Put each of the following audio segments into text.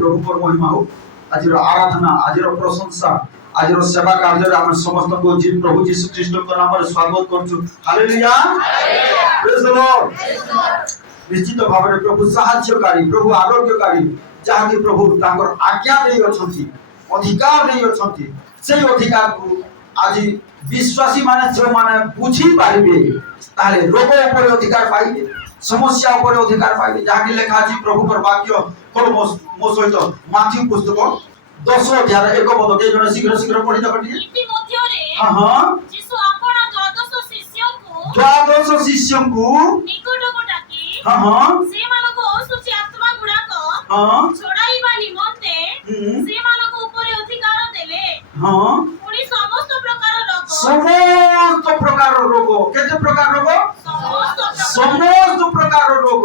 प्रभु महिमा हो। आज आराधना आज प्रशंसा आज सेवा कार्य आम समस्त को प्रभु जीशु ख्रीष्ट नाम स्वागत करूँ। Hallelujah praise the Lord. निश्चित भाव में प्रभु साहाय्यकारी प्रभु आरोग्यकारी जहाँकि प्रभु तांकर आज्ञा नहीं अच्छी अधिकार नहीं अच्छी से अधिकार को आज विश्वासी माने जो माने बुझी पारिबे ताले रोग ऊपर अधिकार पाइबे समस्या ऊपर अधिकार पाइबे जहाँकि लिखा अछि प्रभु पर वाक्य कल मो सहित माथ्यू पुस्तक 10 अध्याय 1 पद के जने शीघ्र शीघ्र पढ़ि दबटी इति मध्यरे हां हां यीशु आपण 12 शिष्य को निकट को डाकी हां हां से मानको असुचि आत्मा गुडा को हां छोड़ाइबा निमंते से मानको ऊपर अधिकार देले हां पुनी समस्त प्रकार रोग केते प्रकार रोग समस्त प्रकार रोग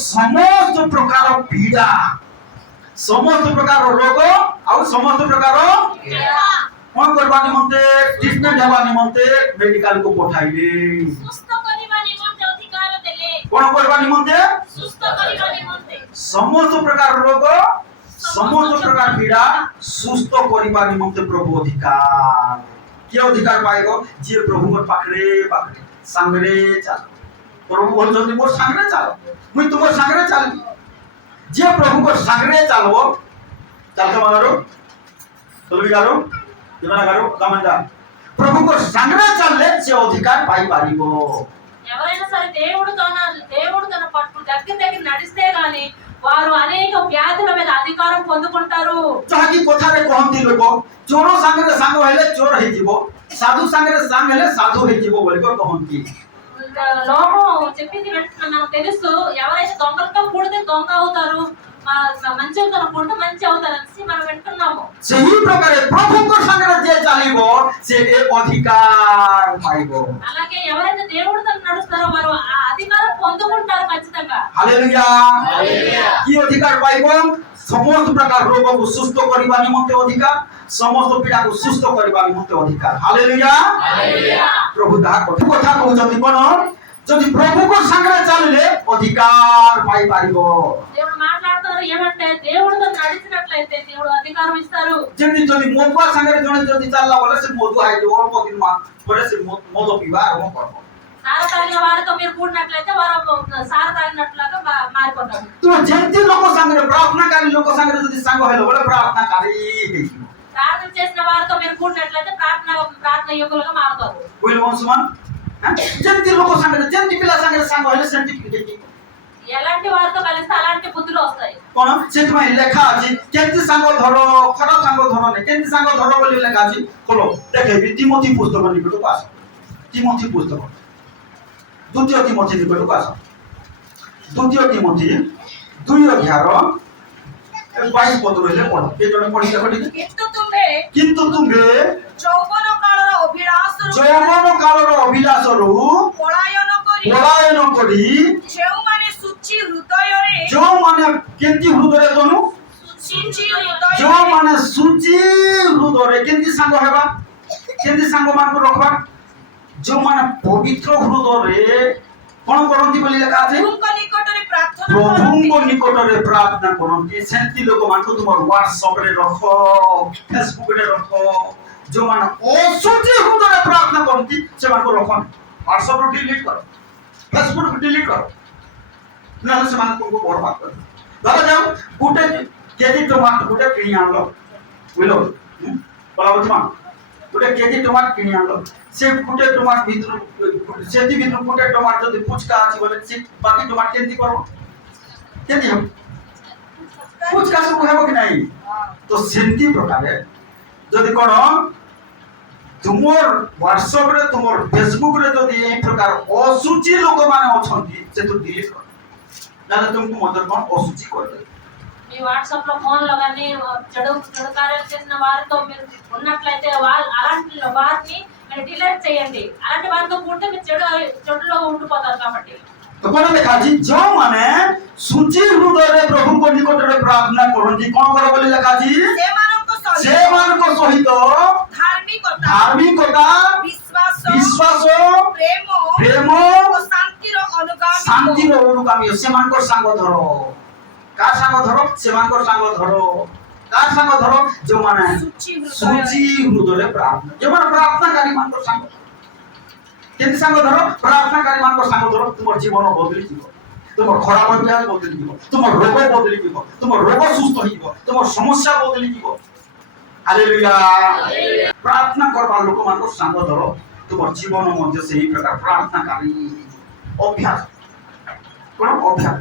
समस्त प्रकार पीड़ा समस्त प्रकार रोग और समस्त प्रकार कौन करबा निमंते ट्रीटमेंट हेबा निमंते मेडिकल को पठाइले सुस्थ करिबा निमंते अधिकार देले कौन करबा निमंते सुस्थ करिबा निमंते समस्त प्रकार रोग समस्त प्रकार पीड़ा सुस्थ करिबा निमंते प्रभु अधिकार के अधिकार पाएगो जे प्रभु को पाखरे पाखरे संगरे चल प्रभु बोलछन मोर संगरे चल मुई तुमर संगरे चल जे प्रभु को संगरे चलबो चलके मारो चलबी गारो जना गारो कामंदा प्रभु को संगरे चलले से अधिकार पाई पारिबो ఎవరైనా సరే దేవుడు తన పట్టు దగ్గర నడిస్తే గాని వారు అనేక వ్యాధుల మీద అధికారం పొందుకుంటారు చాకి కొథారే కోహంతి లోక చోర సంగరే సంగ హైలే చోర హై జీవో సాధు సంగరే సంగ హైలే సాధు హై జీవో బోలి కో కోహంతి లోకం చెప్పింది వెంటనే మనకు తెలుసు ఎవరైతే దొంగలతో కూడితే దొంగ అవుతారు మంచితో కూడితే మంచి అవుతారు అని మనం వింటున్నాము सही प्रकार प्रभु को संगरे जे चालिबो से ए अधिकार पाइबो అలాగే ఎవరైతే దేవుడితో నడుస్తారో వారు ఆ అధికారం పొందుకుంటారు ఖచ్చితంగా हालेलुया हालेलुया की अधिकार पाइबो समस्त प्रकार रोग को सुस्थ करिबा निमंते अधिकार समस्त पीड़ा को सुस्थ करिबा निमंते अधिकार हालेलुया हालेलुया प्रभु दा कथा कहउछथि कोन जदि प्रभु को संगरे चलले अधिकार पाई पारिबो దేవుడు మాట్లాడుతారు ఏమంటే దేవుడితో నడిచినట్లయితే దేవుడు అధికారం ఇస్తారు जेमि जदि मोदुआ संगरे जने जदि चलला बोले से मोदु हाइ जो और दिन मा परे से मोदो पीवा आरंभ करबो సార తాగిన వారితో మీరు కూడినట్లయితే వారు సార తాగినట్లుగా మారిపోతారు तो जेंति लोक संगरे प्रार्थनाकारी लोक संगरे जदि संग हेलो बोले प्रार्थनाकारी हेइबो ప్రార్థన చేసిన వారితో మీరు కూడినట్లయితే ప్రార్థన యోగ్యులుగా మారుతారు बोल वंशमान जेंति लोक संगरे जेंति पिला संगरे संग हेले सेंति हेइबो ఎలాంటి వారితో కలిస్తే అలాంటి బుద్ధులు వస్తాయి कोन सेतमा लेखा अछि केंति संग धरो खरा संग धरो ने केंति संग धरो बोली लेखा अछि खोलो देखे तिमोथी पुस्तक निकट को आस तिमोथी पुस्तक द्वितीय तिमोथी निकट को आस द्वितीय तिमोथी 2 अध्याय 22 पद रहले पढ के जने पढि देखो ठीक किंतु तुम्बे যৌবন কালর अभिलाष रु पलायन करी जो माने केंति हृदय तनु जो माने सुची हृदय केंति संग हेबा केंति संग मान को रखबा जो माने पवित्र हृदय कोन करंती बोली लेखा আছে प्रभुଙ୍କ निकटरे प्रार्थना करंती सेंति लोक मान को तुम व्हाट्सएप रे रखो फेसबुक रे रखो जो माने असुची हृदय प्रार्थना करंती से मान को रखो व्हाट्सएप रे डिलीट करो फेसबुक रे डिलीट करो ना से मान को बर्बाद कर दादा जाओ गुटे केजी टमाटर गुटे किनी आनलो बुझलो पलावती मा गुटे केजी टमाटर किनी आनलो से गुटे टमाटर भीतर सेति भीतर गुटे टमाटर जदि पुचका अछि बोले से बाकी टमाटर केंति करो केंति हम पुचका सब हेबो कि नाही तो सेंति प्रकार जदि कोन तुमर व्हाट्सएप रे तुमर फेसबुक रे जदि ए प्रकार असुची लोक माने अछंती से तो डिलीट कर ना तुमको मतलब कौन असुची कर दे మీ వాట్సాప్ లో ఫోన్ లో గాని చెడు కార్యాలు చేసిన వారితో మీరు ఉన్నట్లయితే అలాంటి వారిని మీరు డిలీట్ చేయండి అలాంటి వారితో కూడితే మీరు చెడులో ఉండిపోతారు కాబట్టి तो कोन देखा जी जो माने सुची हृदय रे प्रभु को निकट रे प्रार्थना करंती कोन कर बोली लेखा जी से मान को सहित धार्मिकता विश्वास प्रेम शांति रो अनुगामी से मान को संग धरो कार सांग धर सेमानकर सांग धर कार सांग धर जो माने सूची हृदय प्रार्थना जो माने प्रार्थनाकारी मानकर सांग केन सांग धर प्रार्थनाकारी मानकर सांग धर तुम जीवन बदली जीव तुम खराब अभ्यास बदली जीव तुम रोग बदली जीव तुम रोग सुस्थ हो जीव तुम समस्या बदली जीव हालेलुया प्रार्थना करबा लोक मानकर सांग धर तुम जीवन मध्य से ही प्रकार प्रार्थनाकारी अभ्यास कोन अभ्यास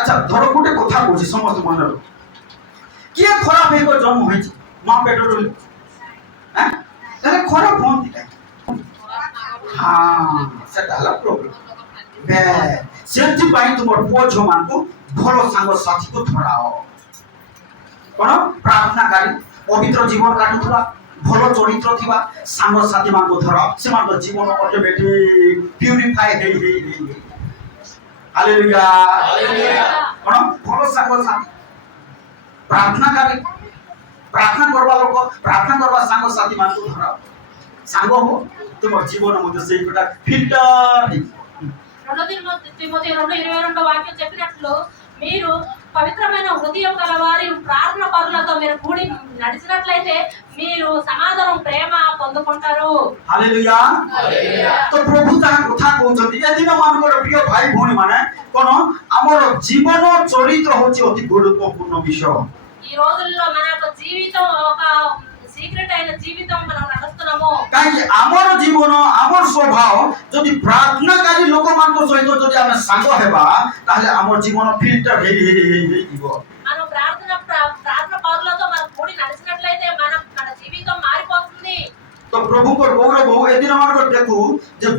अच्छा धर गोटे कथा कहूँ समस्त मन किए खराब हो जन्म हो माँ पेट खराब हूँ हाँ से प्रोब्लेम तुम पुओ झ मान को भल सांग साथी को धराओ कौन प्रार्थनाकारी पवित्र जीवन काटुवा भल चरित्र थिबा सांग साथी मान को धराओ से मान जीवन ऑटोमेटिक प्यूरिफाई हे हालेलुया कौन भल सांग साथी प्रार्थनाकारी प्रार्थना करबा लोक प्रार्थना करबा सांग साथी मान को धराओ सांग हो तुम जीवन मध्य से प्रकार फिल्टर తిమోతి 2:22 వాక్యం చెప్పినట్లు మీరు పవిత్రమైన హృదయం గలవారి ప్రార్థన పరులతో మీరు కూడి నడిచినట్లయితే మీరు సమాధానం ప్రేమ పొందుకుంటారు हालेलुया तो प्रभु ताहा कथा कहउछथि ए दिन मानकर प्रिय भाई भौणी माने कोन हमर जीवन चरित्र होछि अति गुरुत्वपूर्ण विषय ఈ రోజుల్లో మన యొక్క జీవితం ఒక సీక్రెట్ అయిన జీవితం మనం నడుస్తున్నాము काहे हमर जीवन हमर स्वभाव जदि प्रार्थनाकारी लोक मानको सहित जदि हम संग हेबा ताले हमर जीवन फिल्टर हे जीव మనం ప్రార్థన పరులతో మనం కూడి నడిచినట్లయితే మన జీవితం మారిపోతుంది तो प्रभु को गौरव हो ए दिन मानकर देखू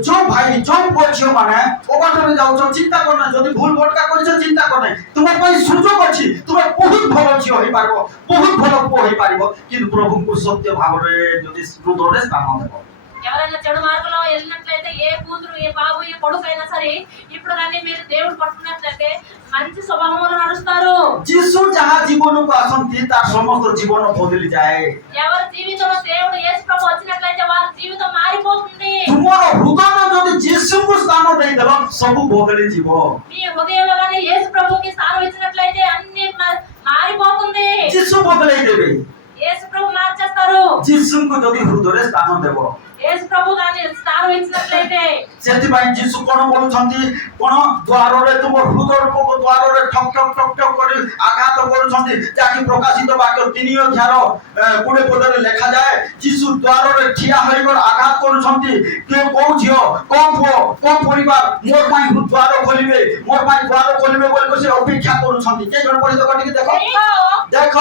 जो भाई जो बच्चो माने ओ बाटरे जाउछ चिंता करना जदि भूल भटका करिछ चिंता करना तुम पई सुजोग अछि तुम बहुत भलो छियो होई पारबो बहुत भलो पो होई पारबो किंतु प्रभु को सत्य भावरे जदि हृदयरे स्थान देबो ఎవరైనా చెడు మార్గంలో వెళ్ళినట్లయితే ఏ కూతురు ఏ బాబు ఏ కొడుకైనా సరే ఇప్పుడు కానీ మీరు దేవుడు పట్టుకున్నట్లయితే మంచి స్వభావంలో నడుస్తారు যিশু যাহা জীবনକୁ আসନ୍ତି তার সমস্ত জীবন বদলি যায় ఎవరి జీవితంలో దేవుడు యేసు ప్రభు వచ్చినట్లయితే వారి జీవితం మారిపోతుంది ତୁମର ହୃଦୟ ଯଦି ଯୀଶୁଙ୍କୁ ସ୍ଥାନ ଦେଇଦେବ ସବୁ ବଦଳି ଯିବ మీ హృదయంలో కానీ యేసు ప్రభుకి స్థానం ఇచ్చినట్లయితే అన్ని మారిపోతుంది ଯୀଶୁ ବଦଳେଇ ଦେବେ యేసు ప్రభు మార్చేస్తారు ଯୀଶୁଙ୍କୁ ଯଦି ହୃଦୟରେ ସ୍ଥାନ ଦେବ యేసు ప్రభు కానీ స్థానం ఇచ్చినట్లయితే ସେଥିପାଇଁ ଯୀଶୁ କଣ କରୁଛନ୍ତି କଣ ଦ୍ୱାରରେ ତୁମ ହୃଦୟକୁ ଦ୍ୱାରରେ ଠକ୍ ଠକ୍ ଠକ୍ ଠକ୍ କରି ଆଘାତ କରୁଛନ୍ତି ଯାହାକି ପ୍ରକାଶିତ ବାକ୍ୟ 3 ଅଧ୍ୟାୟ 20 ପଦରେ ଲେଖାଯାଏ ଯୀଶୁ ଦ୍ୱାରରେ ଠିଆ ହୋଇକରି ଆଘାତ କରୁଛନ୍ତି କିଏ କୋଉ ଝିଅ କୋଉ ପୁଅ କୋଉ ପରିବାର ମୋର ପାଇଁ ଦ୍ୱାର ଖୋଲିବେ ମୋର ପାଇଁ ଦ୍ୱାର ଖୋଲିବେ ବୋଲି ସେ ଅପେକ୍ଷା କରୁଛନ୍ତି କିଏ ଜଣ ପଢି ଦେଖ ଟିକେ ଦେଖ ଦେଖ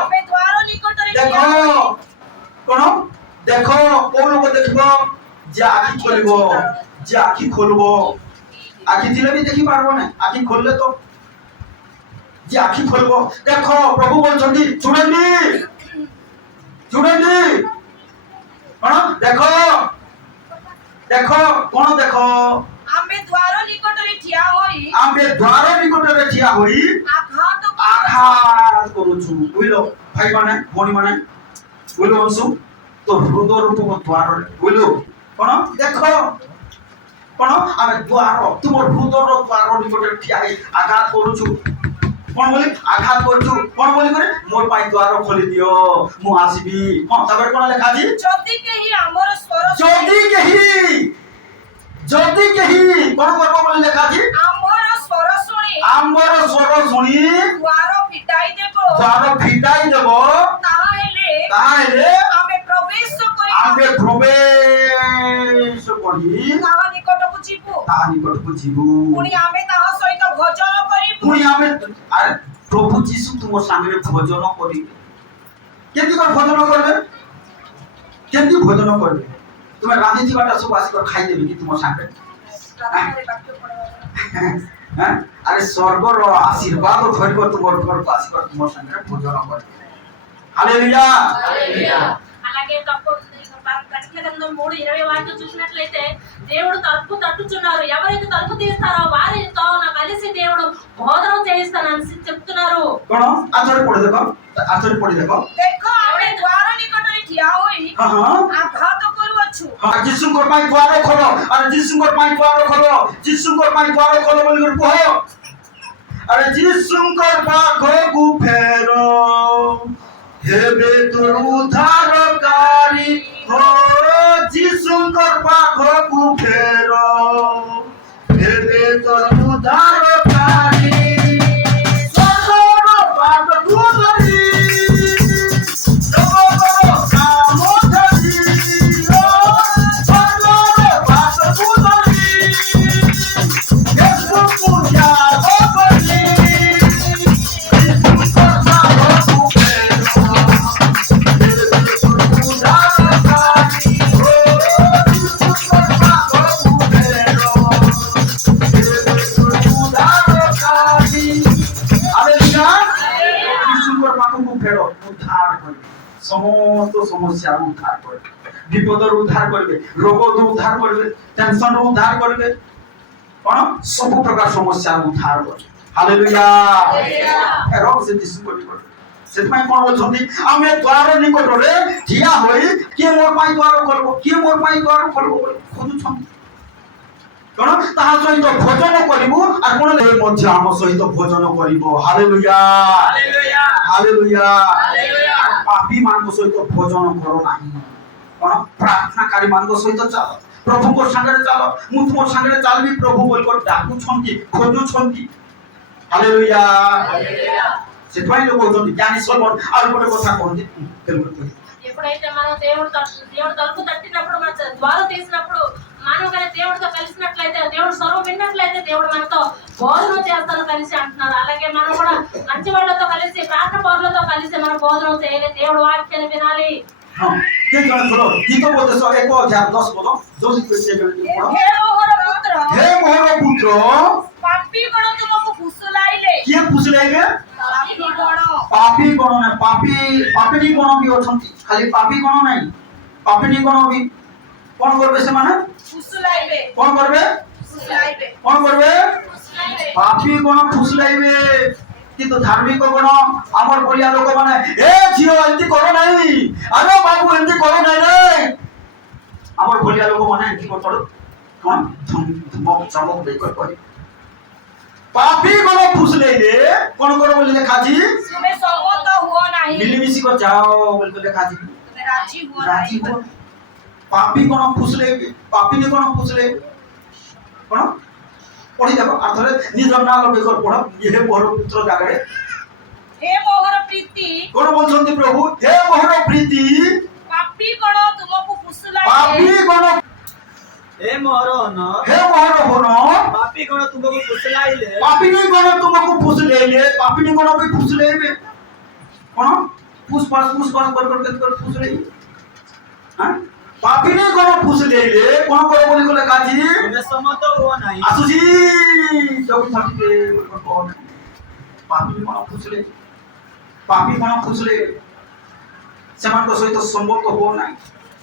ଆମେ ଦ୍ୱାର ନିକଟରେ ଦେଖ କଣ देखो कोन लोग देखबो जे आखि खोलबो जे आखि खोलबो आखि दिले भी देखि पारबो ना आखि खोलले तो जे आखि खोलबो देखो प्रभु बोलछंती चुड़ेली कोन देखो देखो कोन देखो आमे द्वार निकटरे ठिया होई आघात करूछु बुझलो भाई माने भौणी माने बुझलो अंशु तो हृदय रूप द्वार बोलो कोन देखो कोन आमे द्वार तुम हृदय द्वार निकट ठिया आघात करूछु कोन बोली आघात करूछु कोन बोली करे मोर पाई द्वार खोली दियो मु आसीबी हां तबे कोन लेखा जी जदी केही हमर स्वर जदी केही कोन करबो बोली लेखा जी हमर स्वर सुनी द्वार फिटाई देबो ताहेले आमे प्रवेश करी ताहा निकटକୁ जीवु पुनी आमे ताहा सहित भोजन करिबु पुनी आमे अरे प्रभु जीसु तुम संगे भोजन करी केति कर भोजन करबे तुम रांधी थिबाटा सब आसी कर खाइ देबे कि तुम संगे हां अरे स्वर्ग रो आशीर्वाद धरि कर तुम घर को आसी कर तुम संगे भोजन कर हालेलुया అలాగే ప్రకటన గ్రంథం 3:20 వాక్యం చూసినట్లయితే దేవుడు తలుపు తట్టుచున్నారు ఎవరైతే తలుపు తీస్తారో వారితో నా కలిసి దేవుడు భోజనం చేయిస్తానని చెప్తున్నారు कोन आथरे पढि देखो देखो आमे द्वार निकटरे ठिया होई आघात करूछु जीशुଙ୍କର ପାଇଁ ଦ୍ୱାର ଖୋଲ ଆରେ जीशुଙ୍କର ପାଇଁ ଦ୍ୱାର ଖୋଲ बोली कर कहो अरे जीशुंकर पाखकु फेरो हेबे तोर उद्धारकारी हो जीशुंकर पाखकु फेरो हेबे तोर उद्धारकारी स्वर्गर पाखकु धरि जगतर काम धरि ओ स्वर्गर पाखकु धरि यीशु पूजा करि जीशुंकर पाखकु फेरो उद्धारकारी हो जीशुंकर पाखकु फेरो उद्धारकारी हालेलुया जीशुंकर पाखकु फेरो उद्धार करबे समस्त समस्या उद्धार करबे विपदर उद्धार करबे रोग उद्धार करबे टेंशन उद्धार करबे कोन सब प्रकार समस्या उद्धार करबे हालेलुया फेरो से जीशुंकर निकट सेतमाय कोन बोलछन्ती आमे द्वार निकटरे ठिया होई के मोर पाई द्वार करबो के मोर पाई द्वार करबो खोजुछन्ती कोन ताहा सहित भोजन करिबो आर कोन ले मध्य हम सहित भोजन करिबो हालेलुया हालेलुया हालेलुया हालेलुया पापी मानको सहित भोजन करो नाही कोन प्रार्थनाकारी मानको सहित चल प्रभु को संगे चल मु तुम संगे चलबी प्रभु बोल को डाकु छन्ती खोजु छन्ती हालेलुया हालेलुया सेतमाय लोक बोलछन्ती ज्ञानी सलमन आर कोन कथा कहन्ती తెలుగు ఎప్పుడైతే మనం దేవుడు తలుపు తట్టినప్పుడు మన ద్వారం తీసినప్పుడు మానవగానే దేవుడితో కలిసినట్లయితే దేవుడు స్వరం విన్నట్లయితే దేవుడు మనతో బోధన చేస్తాను కలిసి అంటున్నారు. అలాగే మనం కూడా మంచి వాళ్ళతో కలిసి ప్రార్థన పరులతో కలిసి మనం బోధన చేయాలి, దేవుడు వాక్యాన్ని వినాలి. हां के जण बोलो गीत बोलते सो एको अध्याय 10 बोलो जो से हे मोहर पुत्र हे मोर पुत्र पापी गण तुमको फुसलाइले के फुसलाइबे पापी पापी गण गण ना पापी गण भी अछंती खाली पापी गण नाही पापी गण भी कोन करबे से माने फुसलाइले कोन करबे कोन करबे पापी गण फुसलाइबे किंतु धार्मिक गण हमर बोलिया लोक माने ए झियो एंती करो नाही अरे बाबू एंती करो नाही रे हमर बोलिया लोक माने एंती करतड़ कोन धमक चमक दे कर करी पापी गण फुसलाइले कोन करो बोली लेखाजी तुम्हें सहमत हुआ नहीं मिलीमिशी को जाओ बोल के लेखाजी तुम्हें राजी हुआ राजी नहीं हो पापी कोन फुसलाइबे पापी ने कोन फुसलाइबे कोन पढ़ी देखो आथरे निज नाम बेकर पढ़ ये मोहर पुत्र जागरे हे मोहर प्रीति कोन बोलछन्ती प्रभु हे मोहर प्रीति पापी गण तुमको पापी फुसलाइले गण हे मोहरन हे मोहर होनो पापी गण तुमको फुसलाइले पापी ने गण तुमको फुसलाइले पापी ने गण भी फुसलाइबे कोन पुष्प कर फुसलाइ हां पापी ने गण फुसलाइले कोन करे बोली को लेखाजी तुम्हें सम्मत हुआ नहीं आसुजी सब छाती कोन पापी ने गण फुसले सेमान को सहित संबंध हो नाही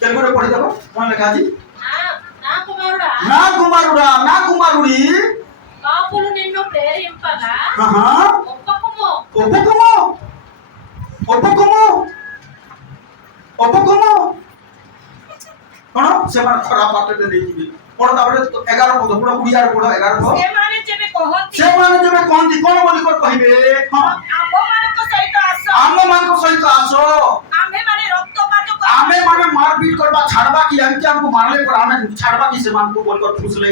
तेलुगु पढ़ी देखो कोन लेखाजी నా కుమారుడా ना कुमारुड़ी పాపులు నిన్ను ప్రేరేంపగా हां ఒప్పకుము ओपकुमो कोन सेमान खराब बात दे देबी पढ़ ताबरे 11 पद पूरा उड़िया रे पढ़ 11 पद से माने जेबे कहंती से माने जेबे कहंती कोन बोली को कहिबे हां आम्भो मानको सहित आसो आम मान को सहित आसो आम्भे माने रक्तपात आमे माने मारपीट करबा छाड़बा की हमको मारले पर आमे छाड़बा की से मान को बोल कर फुसले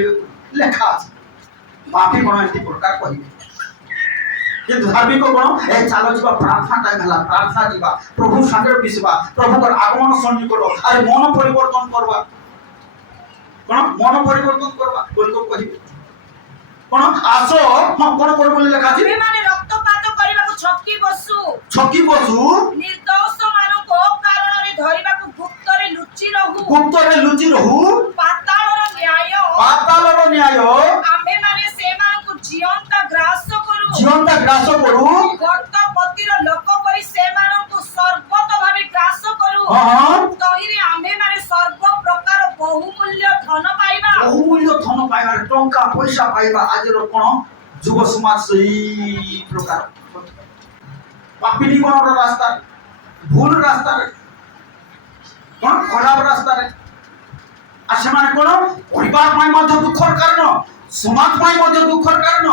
लेखा আছে पापी कोन एंती प्रकार कहिबे ये धार्मिक कोन ए चालो जीवा प्रार्थना टाइम हला प्रार्थना जीवा प्रभु संगे बिसबा प्रभु कर आगमन सन्नी करो अरे मन परिवर्तन करबा कोन मन परिवर्तन करबा बोल को कहिबे कोन आसो हम कोन कर बोले लेखा अछि आम्भे माने रक्तपात करिबाकु छक्की बसु छकी बसु निर्दोष मानको कारणरे धरिबाकु गुप्तरे लुचि रहु गुप्त रे लुचि रहू पाताळर न्याय आम्भे माने सेमानको जीवंत ग्रास करू जीवनता ग्रास करू गर्त पतिर लोक परि सेमानको सर्वत भाबे ग्रास करू हां तहिरे आम्भे माने सर्व प्रकार बहुमूल्य धन पाइबा बहुमूल्य धन पाइबा टंका पैसा पाइबा आज रो कोन युव समाज सही प्रकार पापिनी कोन रास्ता भूल रास्ता रे कोन खराब रास्ता रे आ सेमाने कोन परिवार माय मध्य दुखर कारण समाज पाई मध्य दुखर कारण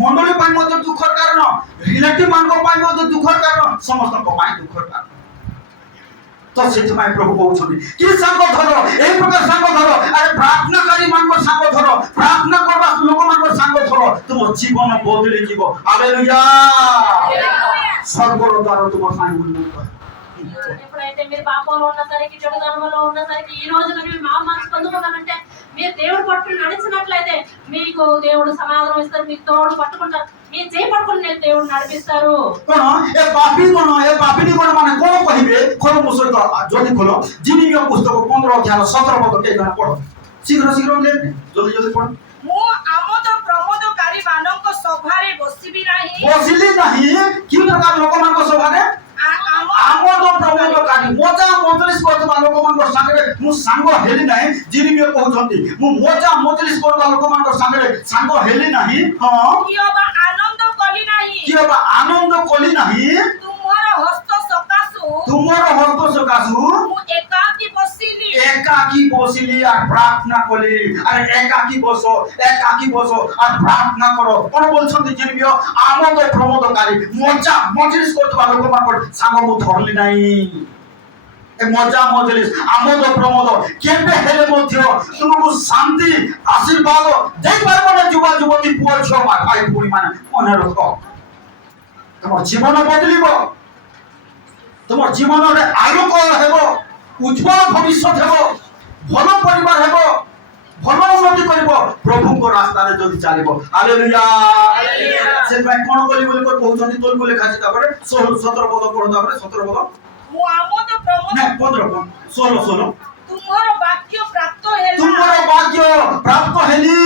मंडली पाई मध्य दुखर कारण रिलेटिव मानको पाई मध्य दुखर कारण समस्त को पाई दुखर कारण तो सेति पाई प्रभु कहउछन कि संग धरो ए प्रकार संग धरो अरे प्रार्थनाकारी मानको संग धरो प्रार्थना करबा लोक मानको संग धरो तुम जीवन बदली जीव हालेलुया सर्वर द्वार तुम पाई उन्नत ఎప్పుడైతే మీరు పాపంలో ఉన్నసరికి చెడు కర్మలో ఉన్నసరికి ఈ రోజు మీరు మా మనసు పొందుకున్నారంటే మీరు దేవుడు పట్టుకుని నడిచినట్లయితే మీకు దేవుడు సమాధానం ఇస్తారు మీకు తోడు పట్టుకుంటారు మీ చేయి పట్టుకుని నేను దేవుడు నడిపిస్తారు कोन ए पापीनी कोन माने कोन कहिबे खोल मुसर जल्दी खोलो जिनिमिया पुस्तक 15 अध्याय 17 पद के जण पढो शीघ्र शीघ्र ले जल्दी जल्दी पढो ମୁଁ ଆମୋଦ ପ୍ରମୋଦକାରୀ ମାନଙ୍କ ସଭାରେ ବସିବି ନାହିଁ बसिली नहीं कि प्रकार लोक मानको सभारे आमोद प्रमोदकारी मजा मजलिस करतबा लोक मानको संगे मु संग हेली नाही जिनिमिया कहउछंती मु मजा मजलिस करतबा लोक मानको संगे संग हेली नाही हां କିଅବା ଆନନ୍ଦ କଲି ନାହିଁ कि अब आनंद कली नहीं ତୁମର ହସ୍ତ ସକାଶୁ तुमर हस्त सकासु ମୁଁ ଏକାକୀ ବସିଲି एकाकी बसिली और प्रार्थना कली अरे एकाकी बसो और प्रार्थना करो कोन बोलछंती जिनिमिया आमोद प्रमोदकारी मजा मजलिस करतबा लोक मानको संग मु धरली नाही ए मजा मजलिस आमोद प्रमोद केबे हेले मध्य तुमको शांति आशीर्वाद देई पारबो युवा युवती पुଅ ଛୁଆ भाई भूणी माने मने रख तुम जीवन बदलिबो तुम जीवन रे आलोक हेबो उज्जवल भविष्य हेबो भलो परिवार हेबो भलो उन्नति करबो प्रभु को रास्ता रे जदी चलिबो हालेलुया से भाई कोन बोली बोली को कहउछंती तोल को लेखा छै तापर 16 17 पद पढो तापर 17 पद ମୁଁ ଆମୋଦ ପ୍ରମୋଦ नहीं 15 16 ତୁମର ବାକ୍ୟ ପ୍ରାପ୍ତ ହେଲା तुमर भाग्य प्राप्त हेली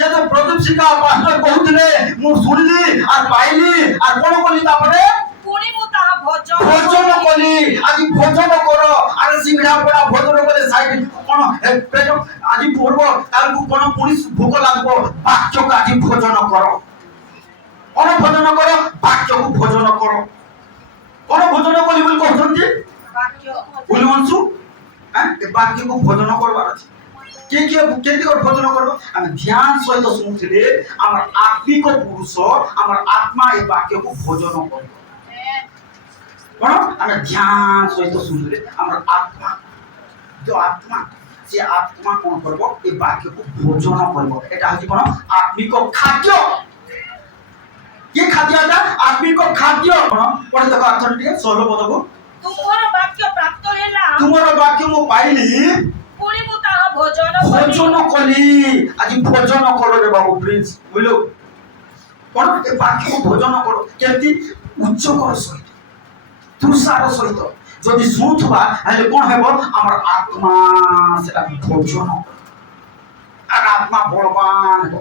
जब प्रदीप सिंह पास्टर कहउतले मु सुनली और पाइली और कोन बोली तापरे ପୁଣି ମୁଁ ତାହା ଭୋଜନ भोजन कली आज भोजन करो अरे सिंगड़ा बड़ा भोजन करे साइड कोन पेट आज पूर्व काल को कोन पुलिस भूख लागबो वाक्य का आज भोजन करो कोन भोजन करो वाक्य को भोजन करो कोन भोजन कली बोल कहउछंती ବାକ୍ୟ बोलवंसु हैं ए वाक्य को भोजन करबार अछि के केति कर भोजन करबो हम ध्यान सहित सुनुथिले हमर आत्मिक पुरुष हमर आत्मा ए वाक्य को भोजन करबो कोन हम ध्यान सहित सुनुथिले हमर आत्मा जो आत्मा से आत्मा कोन करबो ए वाक्य को भोजन करबो एटा हजि कोन आत्मिक खाद्य ये खाद्यटा आत्मिक खाद्य कोन पढे देखो अर्थ ठीक 16 पद को ତୁମର ବାକ୍ୟ ପ୍ରାପ୍ତ ହେଲା तुमर वाक्य मु पाइली ପୁଣି ମୁଁ ତାହା ଭୋଜନ କଲି भोजन कली आज भोजन करो रे बाबू प्रिंस बुझलो कोन ए वाक्य को भोजन करो केति उच्च कर सहित तुषार सहित जदि सुथबा हले कोन हेबो हमर आत्मा सेटा भोजन और आत्मा बलवान हो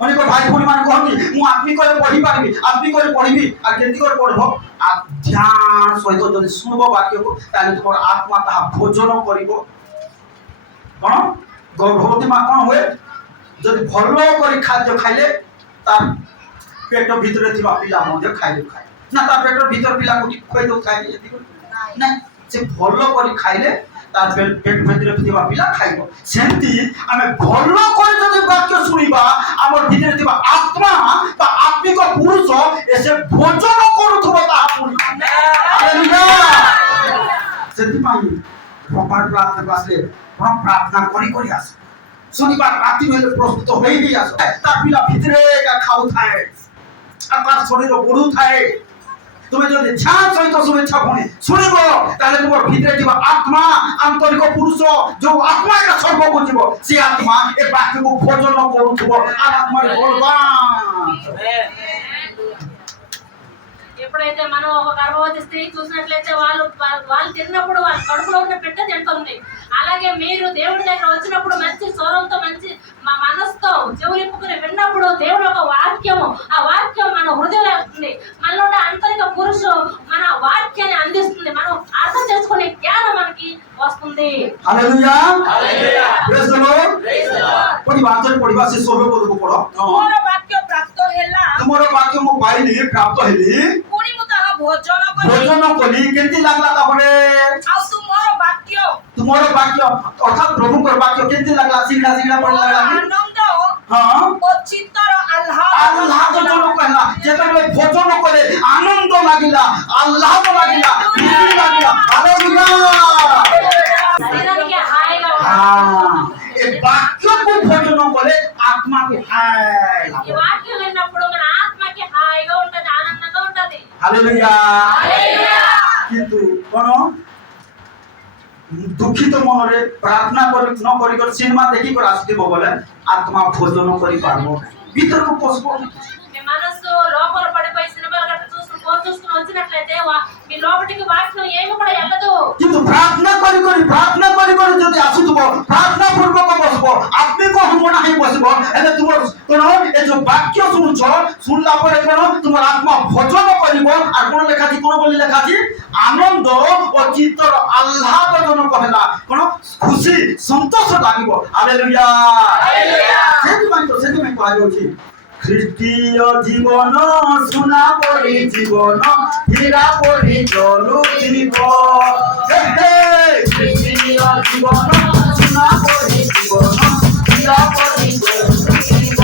माने को भाई भूणी मान कहती मु आत्मिक करे पढी पारबी आत्मिक करे पढिबी आ केति करे पढबो आ ध्यान सहित जदि सुनबो वाक्य को ताले तोर आत्मा ता भोजन करिवो कोन गर्भवती मां कोन होए जदि भलो करी खाद्य खाइले तार पेट भितरे थिबा पिला मध्ये खाइले खाइ ना तार पेट भीतर पिला को खोइ दो खाइ यदि नहीं से भलो करी खाइले तार पेट भितरे थिबा पिला खाइबो सेंती हमें भलो करी जदि वाक्य सुनिबा हमर भितरे थिबा आत्मा बा आत्मिक पुरुष एसे भोजन करूथबो ता पुनी हालेलुया सेंती पाई रबार प्रार्थना पासले हम प्रार्थना करी आस शनिवार राति में प्रस्तुत हो ही आस ता पिला भितरे का खाउ थाए आकार शरीर बढु थाए তুমি যদি ধ্যান সহিত শুভেচ্ছা শুনে শুনিব তাহলে তোমার ভিতরে যে আত্মা আন্তরিক পুরুষ যে আত্মা এটা সর্ব বুঝিব সে আত্মা এ বাক্যকে ভোজন করুথিব আর আত্মার বলবান ఎప్పుడైతే మనం ఒక గర్భవతి స్త్రీ చూసినట్లయితే వాళ్ళు తిన్నప్పుడు వాళ్ళ కడుపులో ఉన్న బిడ్డ తింటుంది అలాగే మీరు దేవుడి దగ్గర వచ్చినప్పుడు మంచి స్వరంతో మంచి మా మనసుతో చెవులిప్పుకుని విన్నప్పుడు దేవుడు ఒక వాక్యము ఆ వాక్యం మన హృదయంలో ఉంటుంది మనలో ఉన్న ఆంతరిక పురుషు మన వాక్యాన్ని అందిస్తుంది మనం అర్థం చేసుకునే జ్ఞానం మనకి వస్తుంది hallelujah hallelujah praise the lord पढ़िबा तो पढ़िबा से 16 पद को पढ़ो ତୁମର ବାକ୍ୟ ପ୍ରାପ୍ତ ହେଲା तुमरो वाक्य मो पाइली प्राप्त हेली ପୁଣି ମୁଁ ତାହା ଭୋଜନ କଲି भोजन कली केति लागला तापरे ଆଉ ତୁମର ବାକ୍ୟ तुमरो वाक्य अर्थात प्रभु को वाक्य केति लागला सिंगड़ा सिंगड़ा पड़ लागला ଆନନ୍ଦ हां ଓ ଚିତ୍ତର ଆହ୍ଲାଦଜନକ ହେଲା। ଯେତେବେଳେ ଭୋଜନ କଲେ ଆନନ୍ଦ ଲାଗିଲା, ଆହ୍ଲାଦ ଲାଗିଲା, ଖୁସି ଲାଗିଲା। ହାଲେଲୁୟା। శరీరానికి హాయిగా ଏ ବାକ୍ୟକୁ ଭୋଜନ କଲେ ଆତ୍ମାକୁ ହାୟ ఈ ଲାଗେ। వాక్యం విన్నప్పుడు మన ఆత్మకి హాయిగా ఉంటది, ఆనందంగా ఉంటది. ହାଲେଲୁୟା। କିନ୍ତୁ କଣ ଦୁଃଖିତ ମନରେ ପ୍ରାର୍ଥନା ନ କରି ସିନେମା ଦେଖିକରି ଆସିଥିବ ବୋଲେ ଆତ୍ମା ଭୋଜନ କରିପାରିବ ଭିତରକୁ ପଶିବ। మీ మనస్సు లోపల పడిపోయి సినిమాలు గట్ట చూసుకుని ఫోన్ చూసుకుని వచ్చినట్లయితే మీ లోపలికి వాక్యం ఏమి కూడా వెళ్ళదు. କିନ୍ତୁ ପ୍ରାର୍ଥନା କରି ଯଦି ଆସୁଥିବ, ପ୍ରାର୍ଥନା ପୂର୍ବକ ବସିବ, ଆତ୍ମିକ ହମଣା ହେଇ ବସିବ, ହେଲେ ତୁମର କଣ ଏ ଯୋଉ ବାକ୍ୟ ଶୁଣୁଛ, ଶୁଣିଲା ପରେ କଣ ତୁମର ଆତ୍ମା ଭୋଜନ କରିବ। ଆଉ କଣ ଲେଖାଛି, କଣ ବୋଲି ଲେଖାଛି, ଆନନ୍ଦ ଓ ଚିତ୍ତର ଆହ୍ଲାଦଜନକ ହେଲା, କଣ ଖୁସି ସନ୍ତୋଷ ଲାଗିବ। ହାଲେଲୁୟା। ସେଥିପାଇଁ କୁହାଯାଉଛି ଖ୍ରୀଷ୍ଟୀୟ ଜୀବନ ସୁନା ପରି ଜୀବନ, ହୀରା ପରି ଜଳୁଥିବ। ଖ୍ରୀଷ୍ଟୀୟ ଜୀବନ ସୁନା ପରି ଜୀବନ, ହୀରା ପରି ଜଳୁଥିବ।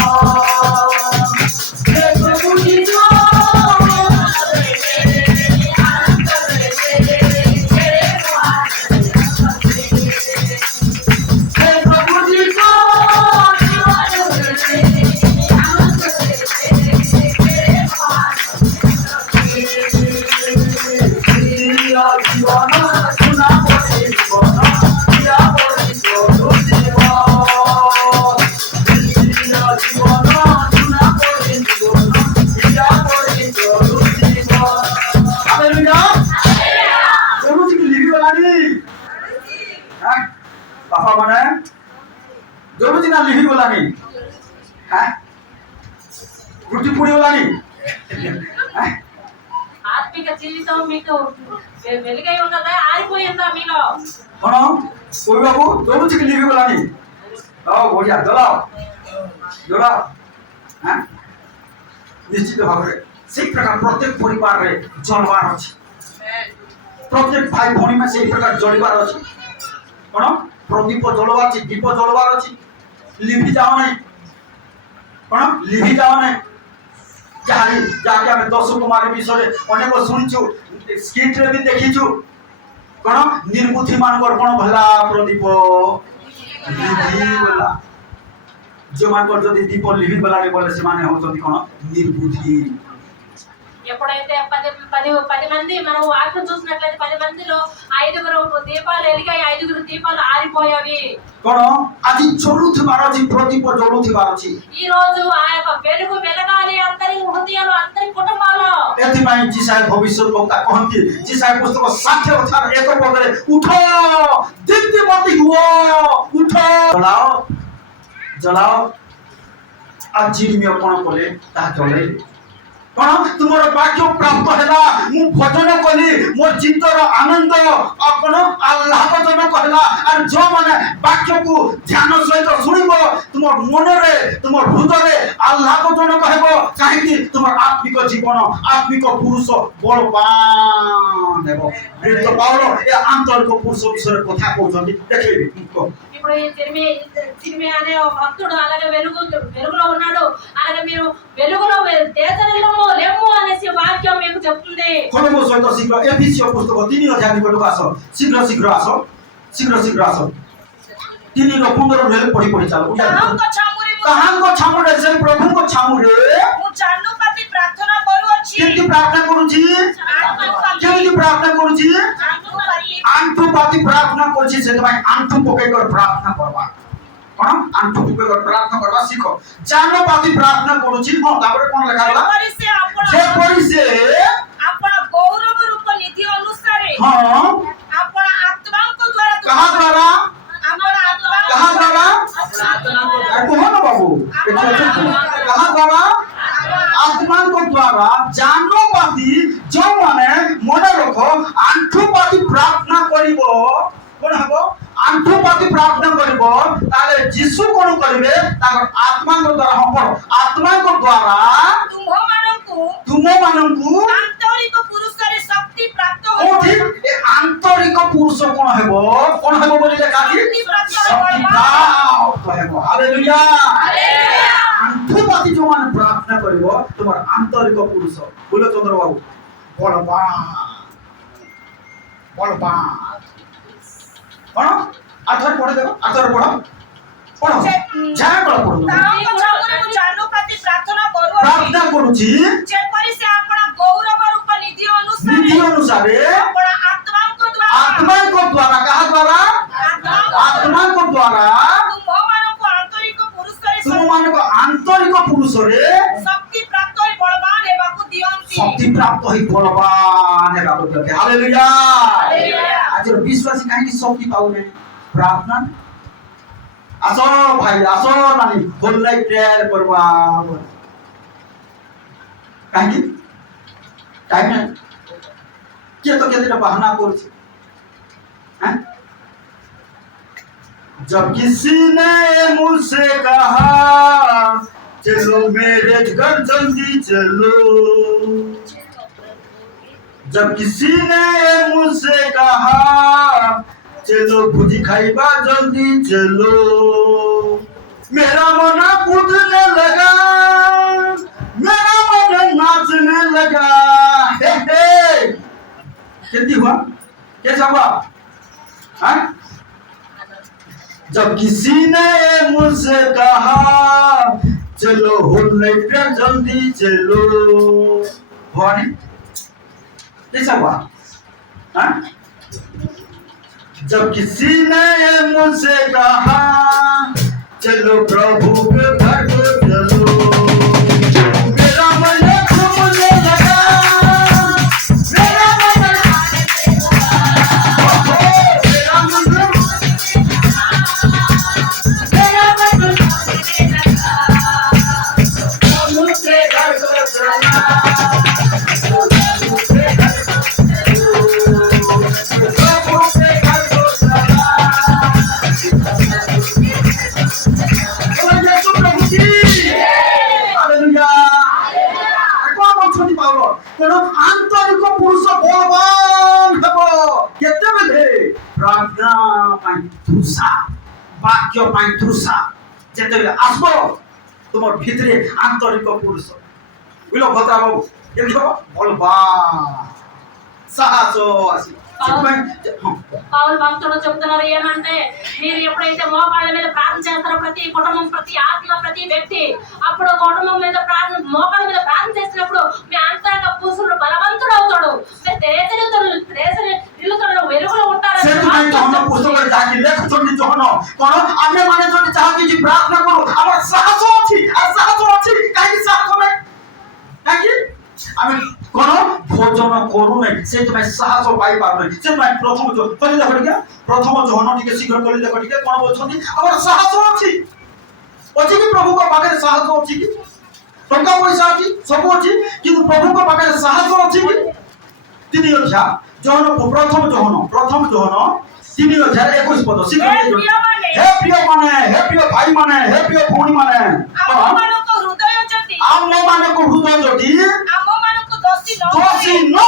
ବାପା ମାନେ ଜରୁରୀ ନା ଲିଭି ଗଲାନି, ରୁଟି ପୁଡ଼ି ଗଲାନି। ఆత్మిక జీవితం మీకు వెలుగై ఉన్నదా, ఆరిపోయిందా మీలో? କଣ କହିବାକୁ ଜରୁରୀ କି ଲିଭି ଗଲାନି? ବଢିଆ ଜଳାଅ ଜଳାଅ। ନିଶ୍ଚିତ ଭାବରେ ସେଇ ପ୍ରକାର ପ୍ରତ୍ୟେକ ପରିବାରରେ ଜଳବାର ଅଛି, ପ୍ରତ୍ୟେକ ଭାଇ ଭଉଣୀ ମାନେ ସେଇ ପ୍ରକାର ଜଳିବାର ଅଛି। କଣ ପ୍ରଦୀପ ଜଳବାର ଅଛି, ଦୀପ ଜଳବାର ଅଛି, ଲିଭି ଯାଅ ନାହିଁ। କଣ ଲିଭି ଯାଅ ନାହିଁ। ଯାହାକି ଆମେ 10 କୁମାର ବିଷୟରେ ଅନେକ ଶୁଣିଛୁ, ସ୍କିଟରେ ବି ଦେଖିଛୁ। କଣ ନିର୍ବୁଦ୍ଧି ମାନଙ୍କର କଣ ଭଲା ପ୍ରଦୀପ ଲିଭିଗଲା। ଯୋଉମାନଙ୍କର ଯଦି ଦୀପ ଲିଭିଗଲାନି ବୋଲେ ସେମାନେ ହଉଛନ୍ତି କଣ ନିର୍ବୁଦ୍ଧି। ఎప్పుడైతే 10 మంది మనం వాక్యం చూసినట్లయితే 10 మందిలో 5 దీపాలు వెలిగాయి, 5 దీపాలు ఆరిపోయావి. କଣ ଆଜି ଜଳୁଥିବାର ଅଛି, ପ୍ରଦୀପ ଜଳୁଥିବାର ଅଛି। ఈ రోజు ఆ యొక్క వెలుగు వెలగాలి అందరి హృదయాలు, అందరి కుటుంబాల్లో. ଏଥିପାଇଁ ଯିଶାୟ ଭବିଷ୍ୟତ ବକ୍ତା କହନ୍ତି, ଯିଶାୟ ପୁସ୍ତକ 60:1 ପଦରେ ଉଠ ଦୀପ୍ତିମତୀ ହୁଅ, ଉଠ ଜଳାଅ ଜଳାଅ। ଆଉ ଚିରିମିୟ କଣ କଲେ ତାହା ଜଳେଇଲେ। କଣ ତୁମର ବାକ୍ୟ ପ୍ରାପ୍ତ ହେଲା, ମୁଁ ଭଜନ କଲି, ମୋର ଚିତ୍ତର ଆନନ୍ଦ କଣ ଆହ୍ଲାଦଜନକ ହେଲା। ଆଉ ଯୋଉମାନେ ବାକ୍ୟକୁ ଧ୍ୟାନ ସହିତ ଶୁଣିବ, ତୁମ ମନରେ ତୁମ ହୃଦୟରେ ଆହ୍ଲାଦଜନକ ହେବ। କାହିଁକି ତୁମର ଆତ୍ମିକ ଜୀବନ, ଆତ୍ମିକ ପୁରୁଷ ବଳବାନ ହେବ। ପ୍ରେରିତ ପାଉଲ ଏ ଆନ୍ତରିକ ପୁରୁଷ ବିଷୟରେ କଥା କହୁଛନ୍ତି, ଦେଖେଇବି। ఇప్పుడు ఈ తిరిమి అనే ఒక భక్తుడు అలాగే వెలుగులో ఉన్నాడు. అలాగే మీరు వెలుగులో తేజరిల్లము లెమ్ము అనేసి వాక్యం మీకు చెప్తుంది. కొను ମୋ ସହିତ ଶୀଘ୍ର ଏଫେସୀୟ ପୁସ୍ତକ 3 ନିକଟକୁ ଆସ, ଶୀଘ୍ର ଶୀଘ୍ର ଆସ, ଶୀଘ୍ର ଶୀଘ୍ର ଆସ। 3:15 ପଢି ଚାଲ। ତାହାଙ୍କ ଛାମୁରେ, ସେ ପ୍ରଭୁଙ୍କ ଛାମୁରେ ମୁଁ ଜାନୁପାତି ପ୍ରାର୍ଥନା କରୁଅଛି। କେମିତି ପ୍ରାର୍ଥନା କରୁଛି? କେମିତି ପ୍ରାର୍ଥନା କରୁଛି? ଆଣ୍ଠୁ ପାତି ପ୍ରାର୍ଥନା କରୁଛି। ସେଥିପାଇଁ ଆଣ୍ଠୁ ପକେଇକର ପ୍ରାର୍ଥନା କରବା। କଣ ଆଣ୍ଠୁ ପକେଇକର ପ୍ରାର୍ଥନା କରବା ଶିଖ। ଜାନୁପାତି ପ୍ରାର୍ଥନା କରୁଛି। ହଁ, ତାପରେ କଣ ଲେଖା ହେଲା? ଯେପରି ସେ ଆପଣ ଗୌରବ ରୂପ ନିଧି ଅନୁସାରେ ହଁ ଆପଣ ଆତ୍ମାଙ୍କ ଦ୍ୱାରା କାହା ଦ୍ୱାରା? ଆପଣ ଆତ୍ମା କାହା ଦ୍ୱାରା? କୁହ ନା ବାବୁ, କାହା ଦ୍ୱାରା? ଆତ୍ମାଙ୍କ ଦ୍ୱାରା ଜାନୁପାତି। ଯୋଉମାନେ ମନେ ରଖ, ଆଣ୍ଠୁପାତି ପ୍ରାର୍ଥନା କରିବ, କଣ ହବ? ଆଣ୍ଠୁପାତି ପ୍ରାର୍ଥନା କରିବ, ତାହେଲେ ଯୀଶୁ କଣ କରିବେ? ତାଙ୍କର ଆତ୍ମାଙ୍କ ଦ୍ୱାରା ହବ। ଆତ୍ମାଙ୍କ ଦ୍ୱାରା ତୁମମାନଙ୍କୁ ଆନ୍ତରିକ ପୁରୁଷରେ ଶକ୍ତି ପ୍ରାପ୍ତ କୋଉଠି? ଏ ଆନ୍ତରିକ ପୁରୁଷ କଣ ହେବ? କଣ ହେବ ବୋଲି ଲେଖା ଅଛି? ଶକ୍ତି ପ୍ରାପ୍ତ ହେବ। ହାଲେଲୁୟା। ଆଣ୍ଠୁପାତି ପ୍ରତି ଯୋଉମାନେ ପ୍ରାର୍ଥନା କରିବ ତୁମର ଆନ୍ତରିକ ପୁରୁଷ ଫୁଲଚନ୍ଦ୍ର ବାବୁ ବଳବାନ କଣ ଆଥରେ ପଢେଇଦେବ ଆଥରେ ପଢ ପଢ ଯାହା କଳ ପଢ ତାଙ୍କ ଛାମୁରେ ମୁଁ ଜାନୁ ପ୍ରତି ପ୍ରାର୍ଥନା କରୁଅଛି ପ୍ରାର୍ଥନା କରୁଛି ଯେପରି ସେ ଆପଣ ଗୌରବ ରୂପ ନିଧି ନିଧି ଅନୁସାରେ ଅନୁସାରେ ଆପଣ ଆତ୍ମାଙ୍କ ଦ୍ୱାରା କାହା ଦ୍ୱାରା ଆତ୍ମାଙ୍କ ଦ୍ୱାରା ତୁମମାନଙ୍କ ଆନ୍ତରିକ ପୁରୁଷରେ ଶକ୍ତି ପ୍ରାପ୍ତ ହୋଇ ବଳବାନ ହେବାକୁ ଦିଅନ୍ତି। ଶକ୍ତି ପ୍ରାପ୍ତ ହୋଇ ବଳବାନ ହେବାକୁ ଦିଅନ୍ତି। ହାଲେଲୁୟା। ଆଜିର ବିଶ୍ୱାସୀ କାହିଁକି ଶକ୍ତି ପାଉନି? ପ୍ରାର୍ଥନା। ଆସ ଭାଇ ଆସ ନାନୀ ଭଲ ଲାଇଫ ପ୍ରେୟାର କରିବା କାହିଁକି ଟାଇମ୍ ନାହିଁ କିଏ ତ କେତେଟା ବାହାନା କରୁଛି। जब किसी ने मुझसे कहा चलो मेरे घर जल्दी चलो, जब किसी ने मुझसे कहा चलो भुजी खाइबा जल्दी चलो, मेरा मन कूदने लगा, मेरा मन नाचने लगा। हे हे कैसी हुआ कैसा हुआ? हाँ जब किसी ने मुझसे कहा चलो होने पे जल्दी चलो, हुआ नहीं कैसा हुआ? हाँ? जब किसी ने मुझसे कहा चलो प्रभु के घर को चलो, मेरा मन घूमने लगा, मेरा मन आंतरिक पुरुष बलवान हेब केतेबेले प्रार्थना पाई तृषा वाक्य पाई तृषा जेतेबेले आसबो तुमर भितरे आंतरिक पुरुष बिलो भद्रा बाबू देखो बलवान साहस आसी పౌలు భక్తుడు చెప్తున్నారు ఏమంటే మీరు ఎప్పుడైతే మోకాళ్ళ మీద ప్రార్థన చేస్తారో ప్రతి కుటుంబం ప్రతి ఆత్మ ప్రతి వ్యక్తి అప్పుడు కుటుంబం మీద ప్రార్థన మోకాళ్ళ మీద ప్రార్థన చేసినప్పుడు మీ అంతరంగ పురుషుడు బలవంతుడు అవుతాడు మీరు వెలుగులో ఉంటారు ସେଥିପାଇଁ ଜହନ ପୁସ୍ତକରେ ଯାହାକି ଲେଖୁଛନ୍ତି ଜହନ କଣ ଆମେ ମାନେ ଯଦି ଯାହା କିଛି ପ୍ରାର୍ଥନା କରୁ ଆମର ସାହସ ଅଛି ଆଉ ସାହସ ଅଛି କାହିଁକି ସାହସ ନାହିଁ କାହିଁକି ଆମେ କଣ ଭୋଜନ କରୁନାହିଁ ସେଥିପାଇଁ ସାହସ ପାଇପାରୁନାହିଁ ସେଥିପାଇଁ ପ୍ରଥମ କରି ଦେଖ ଟିକେ ପ୍ରଥମ ଜହନ ଟିକେ ଶୀଘ୍ର କରି ଦେଖ ଟିକେ କଣ ବୋଲୁଛନ୍ତି ଆମର ସାହସ ଅଛି ଅଛି କି ପ୍ରଭୁଙ୍କ ପାଖରେ ସାହସ ଅଛି କି ଟଙ୍କା ପଇସା ଅଛି ସବୁ ଅଛି କିନ୍ତୁ ପ୍ରଭୁଙ୍କ ପାଖରେ ସାହସ ଅଛି କି ତିନି ଅଧ୍ୟାୟ ଜହନ ପ୍ରଥମ ଜହନ 3:21 ପଦ ଶୀଘ୍ର हे प्रिय माने हे प्रिय भाई माने हे प्रिय भौणी माने ଆମମାନଙ୍କ ହୃଦୟ ଯଦି ଆମ ମାନଙ୍କ ହୃଦୟ ଯଦି ଆମମାନଙ୍କୁ ଦୋଷୀ ନ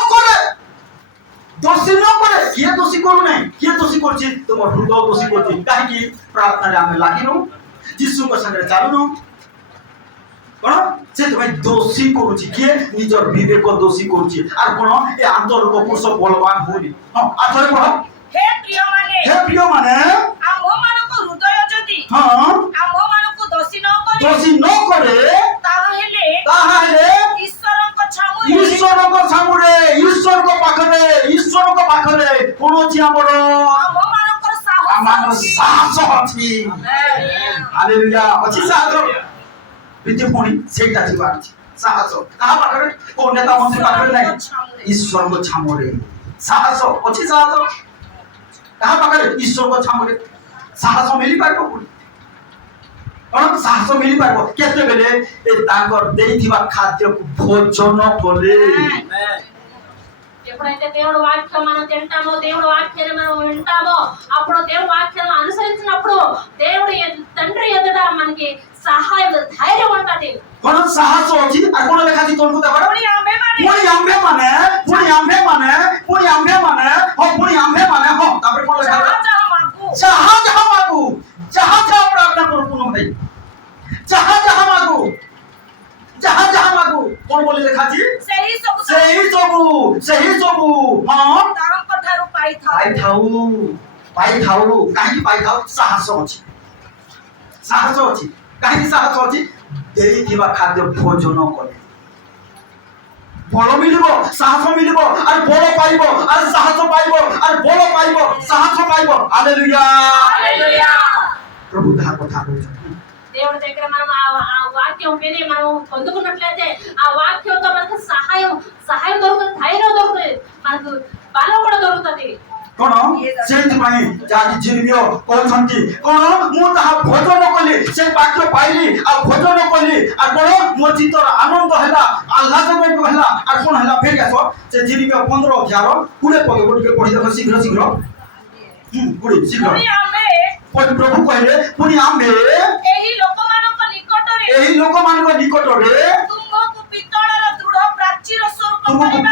କରେ କିଏ ଦୋଷୀ କରୁ ନାହିଁ କିଏ ଦୋଷୀ କରୁଛି ତୁମ ହୃଦୟ ଦୋଷୀ କରୁଛି କାହିଁକି ପ୍ରାର୍ଥନାରେ ଆମେ ଲାଗିନୁ ଯୀଶୁଙ୍କ ସାଙ୍ଗରେ ଚାଲୁନୁ କଣ ସେଥିପାଇଁ ଦୋଷୀ କରୁଛି କିଏ ନିଜର ବିବେକ ଦୋଷୀ କରୁଛି ଆଉ କଣ ଏ ଆନ୍ତରିକ ପୁରୁଷ ବଳବାନ ହଉନି ହଁ ଆଥରେ ପଢ ହେ ପ୍ରିୟମାନେ ଆମମାନଙ୍କ ହୃଦୟ ଯଦି ଆମମାନଙ୍କୁ ଦୋଷୀ ନ କରେ ତାହେଲେ ଈଶ୍ୱରଙ୍କ ଛାମୁରେ ଈଶ୍ୱରଙ୍କ ପାଖରେ କଣ ଅଛି ଆମର ଆମମାନଙ୍କର ସାହସ ଅଛି ହାଲେଲୁୟା ଅଛି ସାହସ ବିଦ୍ୟୁ ପୁଣି ସେଇଟା ଯିବାର ଅଛି ସାହସ କାହା ପାଖରେ କୋଉ ନେତା ମନ୍ତ୍ରୀ ପାଖରେ ନାହିଁ ଈଶ୍ୱରଙ୍କ ଛାମୁରେ ସାହସ ଅଛି ସାହସ କାହା ପାଖରେ ଈଶ୍ୱରଙ୍କ ଛାମୁରେ ସାହସ ମିଳିପାରିବ ପୁଣି କଣ ସାହସ ମିଳିପାରିବ କେତେବେଳେ ଏ ତାଙ୍କର ଦେଇଥିବା ଖାଦ୍ୟକୁ ଭୋଜନ କଲେ ఎప్పుడైతే దేవుడు వాక్యం మనం తింటామో దేవుడు వాక్యాన్ని మనం వింటామో అప్పుడు దేవుడు వాక్యాన్ని అనుసరించినప్పుడు దేవుడు తండ్రి ఎదుట మనకి సహాయం ధైర్యం ఉంటది କଣ ସାହସ ଅଛି ଆଉ କଣ ଲେଖାଛି ତମକୁ ଦେବାର ପୁଣି ଆମ୍ଭେମାନେ ହଁ ତାପରେ କଣ ଲେଖା ଯାହା ମାଗୁ ପ୍ରାର୍ଥନା କରୁ ପୁନଃ ଭାଇ ଯାହା ମାଗୁ কোন বলি লেখাছি ସେହି ସବୁ ସେହି ସବୁ ହଁ ତାରଙ୍କ ଠାରୁ ପାଇଥାଉ। ପାଇଥାଉ କାହିଁକି ପାଇଥାଉ? ସାହସ ଅଛି। କାହିଁକି ସାହସ ଅଛି? ଦେଇଥିବା ଖାଦ୍ୟ ଭୋଜନ କଲେ ବଳ ମିଳିବ, ସାହସ ମିଳିବ, আর বল পাইব, আর সাহস পাইব, আর বল পাইব, সাহস পাইব। হালেলুয়া। ప్రభు దా কথা বলছেন। దేవుడి దగ్గర మనం ఆ వాక్యం విని మనం పొందుకున్నట్లయితే ఆ వాక్యంతో మనకు సహాయం దొరుకుతుంది, ధైర్యం దొరుకుతుంది, మనకు బలం కూడా దొరుకుతుంది। কোন সেইଥିପାଇଁ ଯାହାକି ଝିରିମିୟ କହୁଛନ୍ତି কোন ମୁଁ ତାହା ଭୋଜନ କଲି, ସେ ବାକ୍ୟ ପାଇଲି ଆଉ ଭୋଜନ କଲି, ଆଉ କୋଣ ମୋ ଚିତ୍ତର ଆନନ୍ଦ ହେଲା, ଆହ୍ଲାଦମୟ ହେଲା। ଆଉ କୋଣ ହେଲା ଫେରି ଆସ ସେ ଝିରିମିୟ 15 ଅଧ୍ୟାୟ 20 ପଦ ଟିକେ ପଢି ଦେଖ ଶୀଘ୍ର 20 ଶୀଘ୍ର। ପୁଣି ଆମେ ପ୍ରଭୁ କହିଲେ ପୁଣି ଆମେ ଏହି ଲୋକମାନଙ୍କ ନିକଟରେ ଏହି ଲୋକମାନଙ୍କ ନିକଟରେ ତୁମକୁ ପିତ୍ତଳର ଦୃଢ଼ ପ୍ରାଚୀର ସ୍ୱରୂପ ତୁମକୁ କରିବା।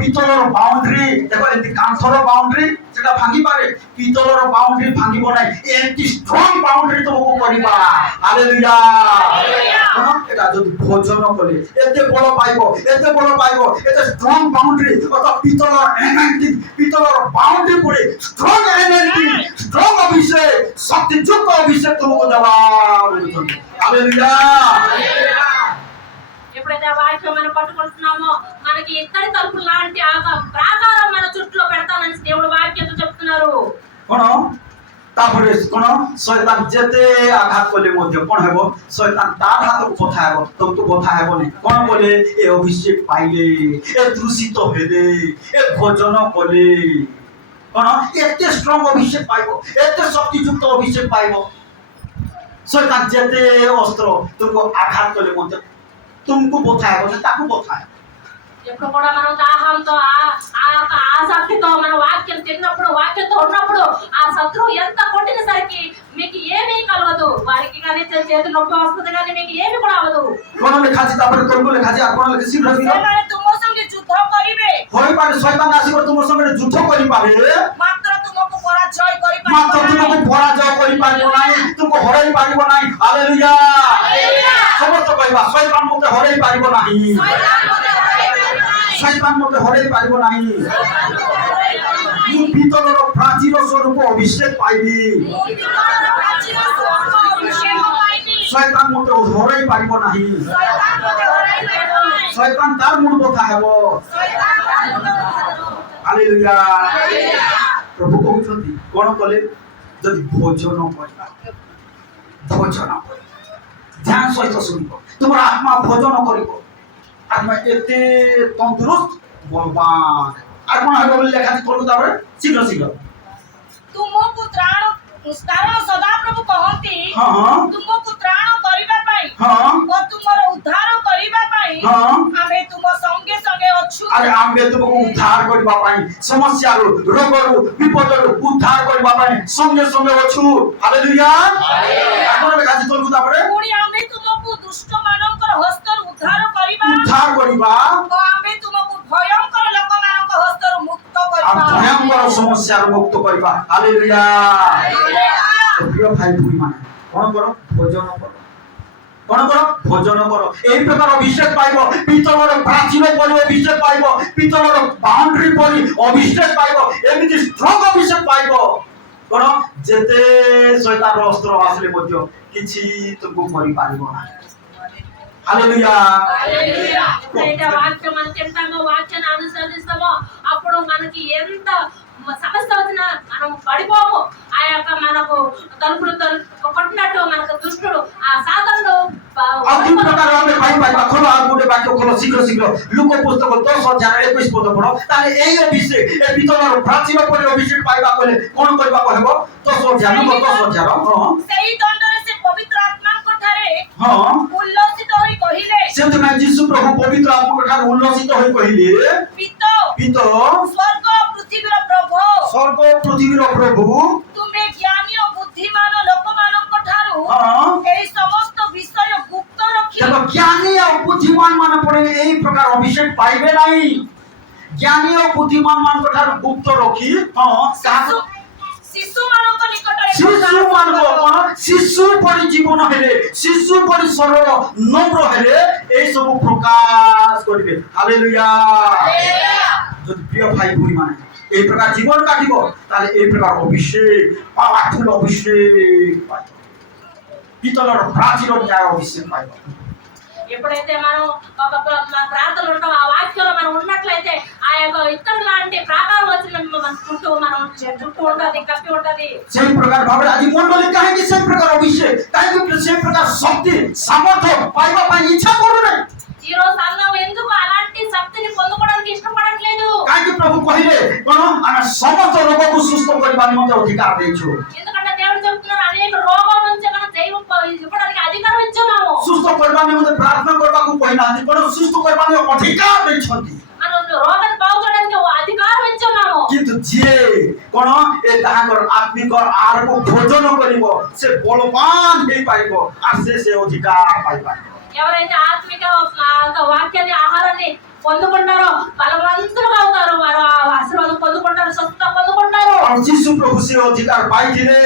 ପିତ୍ତଳର ବାଉଣ୍ଡ୍ରି ଦେଖ, ଏମିତି କାନ୍ଥର ବାଉଣ୍ଡ୍ରି ସେଟା ଭାଙ୍ଗି ପାରେ, ପିତ୍ତଳର ବାଉଣ୍ଡ୍ରି ଭାଙ୍ଗିବ ନାହିଁ। ଏମିତି ଷ୍ଟ୍ରଙ୍ଗ ବାଉଣ୍ଡ୍ରି ତୁମକୁ କରିବା। ହାଲେଲୁୟା। এটা যদি ভোজন কলে এতে বড় পাইব, এতে ষ্ট্রং বাউন্ডারি অর্থাৎ পিতলর বাউন্ডারি পড়ে ষ্ট্রং এনার্জি, ষ্ট্রং অভিষেক, শক্তিযুক্ত অভিষেক তোমাকে দেওয়া। হালেলুয়া। ఎప్పుడైతే ఆ వాక్యం మనం పట్టుకుంటున్నామో మనకి ఇత్తడి తలుపు లాంటి ఆ ప్రాకారం మన చుట్టూ పెడతానని దేవుడు వాక్యంతో చెప్తున్నారు। কোন তারপরে কোন শয়তান যেতে আঘাত করলে মধ্যে কোন হব? শয়তান তার হাতକୁ বথা ହେବ, তোমକୁ বথা ହେବ নাই। কোন বলে এ অভিষেক পাইলে, এ দূষিত হেলে, এ ভোজন কলে কোন এতে স্ট্রং অভিষেক পাইব, এতে শক্তিযুক্ত অভিষেক পাইব। শয়তান যেতে অস্ত্র তোমକୁ আঘাত করলে মধ্যে तुमको বথা ହେବ না, তাকে বথা ହେବ। ఎప్పుడు కూడా మనం దాహంతో ఆసక్తితో మన వాక్యం తిన్నప్పుడు, వాక్యంతో ఉన్నప్పుడు ఆ శత్రువు ఎంత కొట్టిన సరికి మీకు ఏమీ కలవదు, వారికి కానీ చేతి నొప్పి వస్తుంది కానీ మీకు ఏమీ కూడా అవ్వదు। কোন লেখাছি তারপরে তোমको লেখাছি আর কোন লেখাছি শীঘ্র ସେମାନେ ତୁମ ସଙ୍ଗେ ଯୁଦ୍ଧ କରିବେ, হই পারে শয়তান আসিব তুম সঙ্গে যুদ্ধ করি পারে, ମାତ୍ର ତୁମକୁ ପରାଜୟ କରିପାରିବ মাত্র ନାହିଁ। তোমাকে পরাজয় করি পারিব নাই, তুমি হরাই পারিব নাই। হালেলুয়া। সমস্ত কইবা শয়তান মতে হরাই পারিব নাই, শয়তান মতে হরাই পারিব নাই। ମୁଁ ପିତ୍ତଳର ପ୍ରାଚୀର ସ୍ୱରୂପ ଅଭିଷେକ ପାଇବି, ଶୟତାନ ମୋତେ ହରାଇ ପାରିବ ନାହିଁ। ଶୟତାନ ତାର ମୂଳ କଥା ହେବ। ହାଲେଲୁୟା। ପ୍ରଭୁ କହୁଛନ୍ତି କଣ କଲେ? ଯଦି ଭୋଜନ କରିବା, ଧ୍ୟାନ ସହିତ ଶୁଣିବ, ତୁମର ଆତ୍ମା ଭୋଜନ କରିବ, ଆତ୍ମା ଏତେ ତନ୍ଦୁରୁସ୍ତ ବଳବାନ। আর কোন হবে বলে লেখা আছে পড়ো তারপরে শীঘ্র। ତୁମକୁ ତ୍ରାଣ, କାରଣ ସଦାପ୍ରଭୁ କହନ୍ତି হ্যাঁ ତୁମକୁ ତ୍ରାଣ କରିବା ପାଇଁ হ্যাঁ ଓ ତୁମର ଉଦ୍ଧାର କରିବା ପାଇଁ হ্যাঁ ଆମେ ତୁମ ସଙ୍ଗେ ସଙ୍ଗେ ଅଛୁ। আরে আমি তোমাকে উদ্ধার করিবা পাই, সমস্যারু রোগরু বিপদরু উদ্ধার করিবা পাই সঙ্গে সঙ্গে অছু। হালেলুয়া। এখন লেখা আছে পড়ো তারপরে ପୁଣି ଆମେ ତୁମକୁ ଦୁଷ୍ଟମାନଙ୍କର ହସ୍ତରୁ ଉଦ୍ଧାର କରିବା ଓ ଆମେ ତୁମକୁ ଭୟଙ୍କର ଲୋକମାନଙ୍କ ହସ୍ତରୁ ମୁକ୍ତ আর କରିବା। ভয়ঙ্কর সমস্যার মুক্ত করিবা। হালেলুয়া। প্রিয় ভাই ভুই মানে কোন করো? ভোজন করো। কোন করো? ভোজন করো। এই প্রকার অভিষেক পাইব, পিতলর প্রাচীর পরি অভিষেক পাইব, পিতলর বাউন্ডারি পরি অভিষেক পাইব, এমনি স্ট্রং অভিষেক পাইব। কোন যেতে শয়তান অস্ত্র আসলে মধ্য কিছু তুমি করি পারিব না। হালেলুয়া। ఎప్పుడైతే వాక్యం మనం తింటామో, వాక్యాన్ని అనుసరిస్తామో అప్పుడు మనకి ఎంత సమస్య వచ్చినా మనం పడిపోము। ఆ యొక్క మనకు తలుపులు కొట్టినట్టు మనకు దుష్టుడు ఆ సాధనలు ଆଉ କି ପ୍ରକାର ଆମେ ପାଇପାରିବା? ଖୋଲ ଆଉ ଗୋଟେ ବାକ୍ୟ ଖୋଲ ଶୀଘ୍ର। ଲୁକ ପୁସ୍ତକ 10:21 ପଦ ପଢ। ତାହେଲେ ଏଇ ଅଭିଷେକ, ଏ ପିତ୍ତଳର ପ୍ରାଚୀର ପରି ଅଭିଷେକ ପାଇବା କହିଲେ କଣ କରିବାକୁ ହେବ? 10,000 ଲୁକ 10,000 ହଁ ସେହି ଦଣ୍ଡରେ ସେ ପବିତ୍ର ଆତ୍ମାଙ୍କ ଠାରେ ହଁ। ଉଲ୍ଲସିତ ହୋଇ କହିଲେ, ସେଥିପାଇଁ ଯୀଶୁ ପ୍ରଭୁ ପବିତ୍ର ଆତ୍ମାଙ୍କ ଠାରୁ ଉଲ୍ଲସିତ ହୋଇ କହିଲେ, ପିତ ପିତ ସ୍ୱର୍ଗ ପୃଥିବୀର ପ୍ରଭୁ, ସ୍ୱର୍ଗ ପୃଥିବୀର ପ୍ରଭୁ, ତୁମେ ଜ୍ଞାନୀ ଓ ବୁଦ୍ଧିମାନ ଲୋକମାନଙ୍କ ଠାରୁ ହଁ ଏହି ସମସ୍ତ ବିଷୟ ଗୁପ୍ତ ରଖି ଦେଖ ଜ୍ଞାନୀ ଆଉ ବୁଦ୍ଧିମାନ ମାନେ ପଡେ ଏଇ ପ୍ରକାର ଅଭିଷେକ ପାଇବେ ନାହିଁ। ଜ୍ଞାନୀ ଓ ବୁଦ୍ଧିମାନ ମାନଙ୍କ ଠାରୁ ଗୁପ୍ତ ରଖି ହଁ କାହାକୁ? ଶିଶୁମାନଙ୍କ ନିକଟରେ শিশু মানব কোন শিশু পরি জীবন হেলে শিশু পরি সরল নম্র হেলে এই সব প্রকাশ করিবে হালেলুয়া যদি প্রিয় ভাই ভূমি মানে এই প্রকার জীবন কাটিব তাহলে এই প্রকার অভিষেক পাওয়ারফুল অভিষেক পাইব পিতলর প্রাচীর ন্যায় অভিষেক পাইব ఎప్పుడైతే మనం ఒక మన ప్రాంతంలో ఉంటాం ఆ వాక్యంలో మనం ఉన్నట్లయితే ఆ యొక్క ఇత్తడి లాంటి ప్రాకారం వచ్చిన మన చుట్టూ మనం చుట్టూ ఉంటది కప్పి ఉంటది সেই প্রকার ভাবে আজ মন্ডলী কাহিনী সেই প্রকার অভিষেক কাহিনী সেই প্রকার শক্তি সামর্থ্য পাইবা পাই ইচ্ছা করবে না ఈ రోజు సంఘం ఎందుకు అలాంటి శక్తిని పొందుకోవడానికి ఇష్టపడట్లేదు কাহিনী প্রভু কহিলে কোন আমরা সমস্ত রোগকে সুস্থ করিবার মধ্যে অধিকার দিয়েছো ఎందుకంటే దేవుడు చెప్తున్నారు అనేక రోగాల నుంచి మనం దైవం ఇవ్వడానికి అధికారం ఇచ్చున్నాము সুস্থ করিবার মধ্যে প্রার্থনা করবাকু কইনাନ୍ତି কোন সুস্থ করিবার অধিকার দিয়েছন্তি మనం రోగాన్ని బాగు చేయడానికి అధికారం ఇచ్చున్నాము কিন্তু যে কোন এ তাহাকর আত্মিক আরব ভোজন করিব সে বলবান হই পাইব আর সে অধিকার পাইবা ఎవరైతే ఆత్మిక వాక్యాన్ని ఆహారాన్ని పొందుకుంటారో బలవంతులుగా అవుతారు వారు ఆ ఆశీర్వాదం పొందుకుంటారు స్వస్థత పొందుకుంటారు আর যিশু প্রভু সে অধিকার পাইছিলে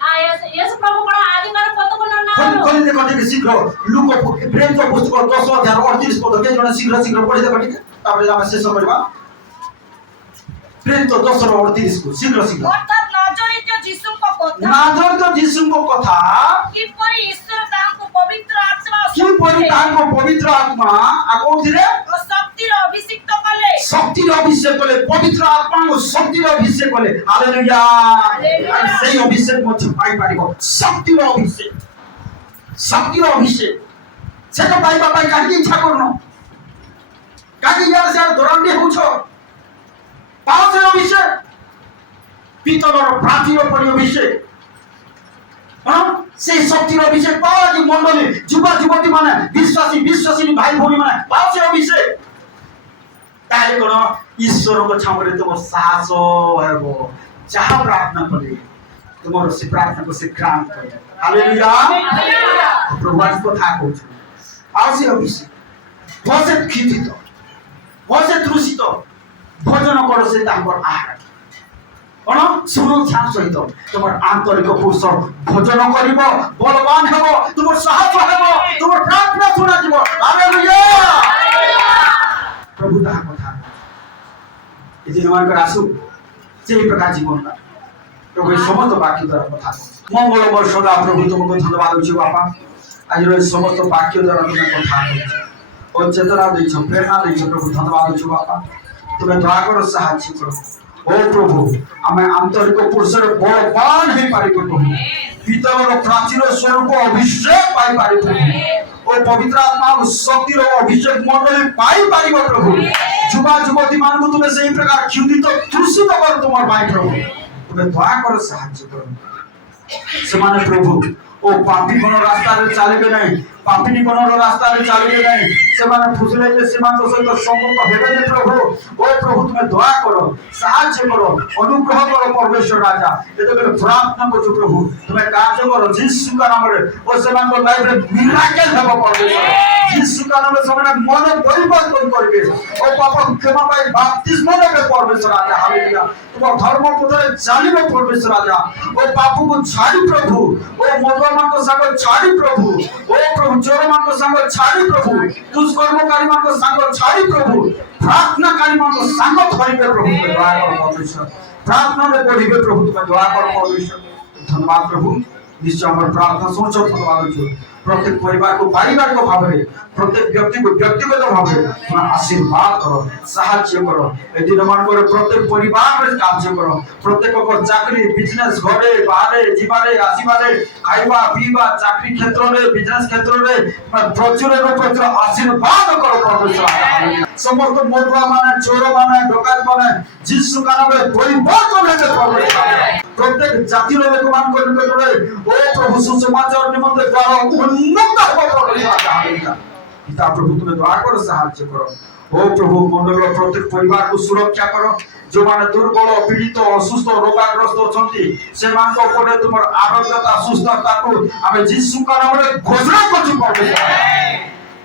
ఆ యేసు ప్రభు కూడా ఆ అధికారం పొందుకున్నారు কোন দেখো দেখি শীঘ্র লুক প্রেরিত পুস্তক 10 অধ্যায় 38 পদ কে জন শীঘ্র শীঘ্র পড়ে দেখো ঠিক তারপরে আমরা শেষ করিবা প্রেরিত 10 38 কো শীঘ্র শীঘ্র অর্থাৎ নাজরিত যিশুଙ୍କ কথা নাজরিত যিশুଙ୍କ কথা কিপরি ঈশ্বর তাহাଙ୍କୁ পবিত্র আত্মা কি পরিতাঙ্গ পবিত্র আত্মা আকৌথিরে ও শক্তির অভিষিক্ত কলে শক্তির অভিষেক বলে পবিত্র আত্মাঙ্গ শক্তির অভিষেক বলে হালেলুয়া আর সেই অভিষেক মধ্যে পাই পারিব শক্তির অভিষেক সেটা পাইবা পাই কাকে ইচ্ছা করুন কাকে ইয়ার সে দৌড়ান্ডি হউছ পাও সে অভিষেক পিতলর প্রাচীর পরি অভিষেক সেই শক্তির অভিষেক পাওয়া যে মন্ডলী যুবা যুবতী মানে বিশ্বাসী ভাই ভৌণী মানে পাও সে অভিষেক তাহলে কোন ঈশ্বরଙ୍କ ଛାମରେ ତୁମ ସାହସ ହେବ ଯାହା ପ୍ରାର୍ଥନା କଲେ ତୁମର ସେ ପ୍ରାର୍ଥନାକୁ ସେ ଗ୍ରହଣ କରିବେ ହାଲେଲୁୟା ପ୍ରଭୁ ଆଜି କଥା କହୁଛୁ ଆଉ ସେ ଅଭିଷେକ ଭସେ କ୍ଷିତିତ ଭସେ ତୃଷିତ ଭୋଜନ କର ସେ ତାଙ୍କର ଆହାର কোন শুনো ধ্যান সহিত তোমার আন্তরিক পুরুষ ভোজন করিব বলবান হব তোমার সাহায্য হব তোমার প্রার্থনা শোনা যাব হালেলুয়া প্রভু তাহা কথা এই যে নমানকর আসু সেই প্রকার জীবনটা প্রভু এই সমস্ত বাক্য দ্বারা কথা মঙ্গলময় সদা প্রভু তোমাকে ধন্যবাদ দিচ্ছি বাপা আজ এই সমস্ত বাক্য দ্বারা তুমি কথা ও চেতনা দিচ্ছ প্রেরণা দিচ্ছ প্রভু ধন্যবাদ দিচ্ছি বাপা তুমি দয়া করো সাহায্য করো ও প্রভু আমি আন্তরিক পুরুষের বলবান হয়ে পারিব প্রভু পিতলর প্রাচীর স্বরূপ অভিষেক পাই পারিব ও পবিত্র আত্মা শক্তির অভিষেক মন্ডলী পাই পারিব প্রভু যুবা যুবতী মানুষ তুমি সেই প্রকার ক্ষুদিত তৃষিত কর তোমার ভাই প্রভু তুমি দয়া করে সাহায্য করো সেমানে প্রভু ও পাপী কোন রাস্তায় চালিবে নাই পাপিনী কোন রাস্তায় চালিবে নাই সেমানে ফুসলাইলে সেমান্ত সহিত সম্পর্ক হবে না প্রভু ও প্রভু তুমি দয়া করো সাহায্য করো অনুগ্রহ করো পরমেশ্বর রাজা এতে করে প্রার্থনা করছো প্রভু তুমি কার্য করো যিশুর নামে ও সেমান্ত লাইফে মিরাকেল হবে পরমেশ্বর যিশুর নামে সবাই মনে পরিবর্তন করবে ও পাপ ক্ষমা পাই বাপ্তিস্ম নেবে পরমেশ্বর রাজা হালেলুয়া তোমার ধর্ম পথে চালিবে পরমেশ্বর রাজা ও পাপକୁ ছাড়ি প্রভু ও মদমানଙ୍କ সাঙ্গ ছাড়ি প্রভু ও প্রভু চোরমানଙ୍କ সাঙ্গ ছাড়ি প্রভু দুষ্কর্মকারীମାନଙ୍କ সাঙ্গ ছাড়ি প্রভু প্রার্থনাকারীମାନଙ୍କ সাঙ্গ ধরিবে প্রভু দয়া কর পরমেশ্বর প্রার্থনারে পড়িবে প্রভু তুমি দয়া কর পরমেশ্বর ধন্যবাদ প্রভু নিশ্চয় আমার প্রার্থনা শুনছো ধন্যবাদ প্রত্যেক পরিবারকে পারিবারিক ভাবে প্রত্যেক ব্যক্তিকে ব্যক্তিগত ভাবে তুমি আশীর্বাদ করো সাহায্য করো এই দিন মানকরে প্রত্যেক পরিবারের কার্য করো প্রত্যেক চাকরি বিজনেস ঘরে বাহারে জীবারে আসিবারে খাইবা পিবা চাকরি ক্ষেত্রে বিজনেস ক্ষেত্রে প্রচুর আশীর্বাদ করো পরমেশ্বর সমস্ত মধুয়া মানে চোর মানে ডকাত মানে যিশু নামে পরিবর্তন হয়েছে পরমেশ্বর প্রত্যেক জাতির লোকমানଙ୍କ নিকটরে ও প্রভু সুসমাচার নিমন্তে দ্বারা উন্নত হবে পরমেশ্বর পিতা প্রভু তুমি দয়া করে সাহায্য করো ও প্রভু মন্ডলের প্রত্যেক পরিবারকে সুরক্ষা করো ଯେଉଁମାନେ ଦୁର୍ବଳ ପୀଡ଼ିତ ଅସୁସ୍ଥ ରୋଗାଗ୍ରସ୍ତ ଅଛନ୍ତି ସେମାନଙ୍କ ଉପରେ ତୁମର ଆରୋଗ୍ୟତା ସୁସ୍ଥତାକୁ ଆମେ ଯୀଶୁଙ୍କ ନାମରେ ଘୋଷଣା କରୁଛୁ ପରମେଶ୍ୱର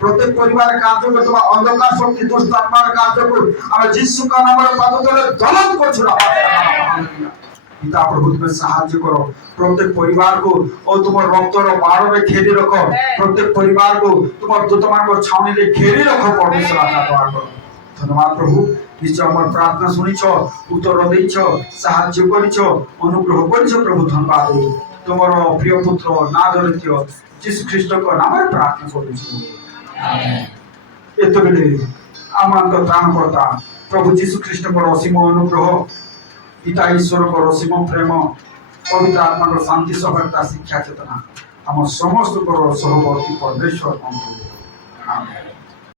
প্রত্যেক পরিবারের কার্য করতে অন্ধকার শক্তি দুষ্ট আত্মার কার্যকর আমি যিশুর নামের পাদ তলে দলন করছি पिता प्रभु तुम्हें साहाय्य करो प्रत्येक परिवार को और तुम रक्तर बाड़ में घेरी रखो प्रत्येक परिवार को तुम दूतमान को छावनी ले घेरी रखो परमेश्वर आज्ञा द्वारा करो धन्यवाद प्रभु निश्चय আমার প্রার্থনা শুনিছ উত্তর দিয়েছ সাহায্য করিছ অনুগ্রহ করিছ প্রভু ধন্যবাদ তোমার প্রিয় পুত্র নাজরেথ যিশু খ্রিস্টଙ୍କ নামে প্রার্থনা করিছ এতবেলে আমার ত্রাণকর্তা প্রভু যিশু খ্রিস্টଙ୍କର অসীম অনুগ্রহ पिता ईश्वर को असीम प्रेम पवित्र आत्मा को शांति सफलता शिक्षा चेतना आम समस्त सहवर्ती परमेश्वर आमेन।